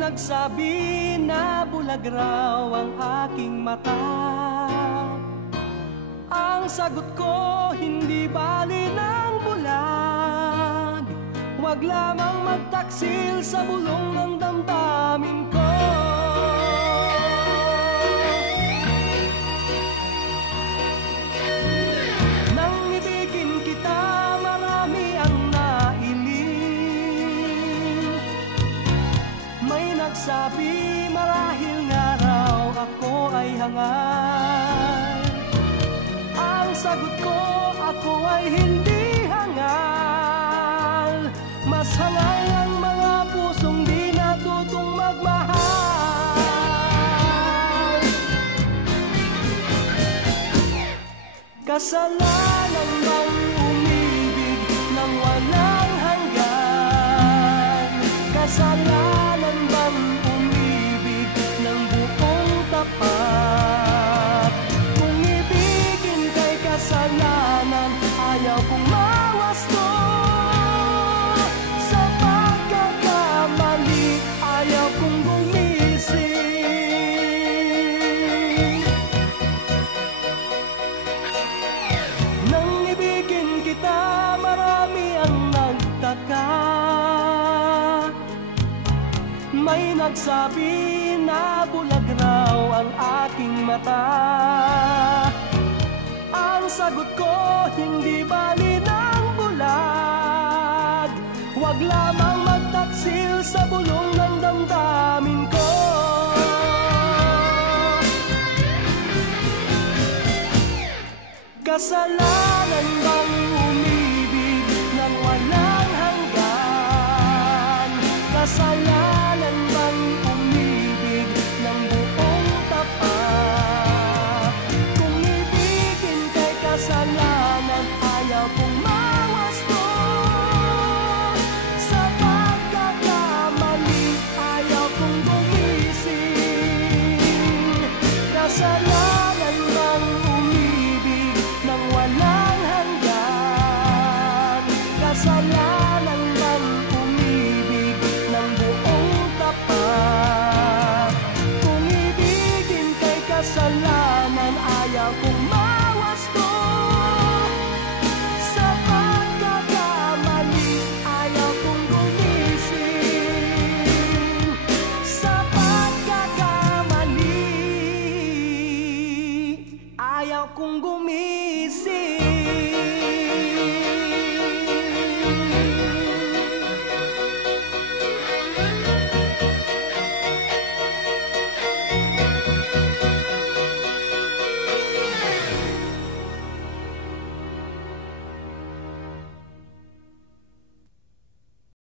nagsabi na bulag raw ang aking mata. Ang sagot ko, hindi bali ng bulag. Huwag lamang magtaksil sa bulong ng damdamin ko. Nang ibigin kita, marami ang nailing. May nagsabi marahil nga raw ako ay hangal. Ang sagot ko, ako ay hindi hangal. Mas hangal ang mga pusong di natutong magmahal. Kasalanan bang umibig ng walang hanggan? Kasalanan bang umibig ng buong tapat? Kung ibigin kay kasalanan, ayaw kong mawasto. Sa pagkakamali, ayaw kong gumising. Nang ibigin kita, marami ang nagtaka. May nagsabi na bulag raw ang aking mata. Ang sagot ko, hindi bali ng bulag. Huwag lamang magtaksil sa bulong ng damdamin ko. Kasalanan bang umibig ng walang hanggan? Kasalanan bang umibig ng buong tapat? Kung ibigin kay kasalanan, ayaw kong mawasto. Sa pagkakamali, ayaw kong gumising. Kasalanan bang umibig ng walang hanggan? Kasalanan bang umibig ng buong tapat? Kung ibigin kay kasalanan, ayaw kong mawasto. Sa pagkakamali, ayaw kong gumising. Sa pagkakamali, ayaw kong gumising.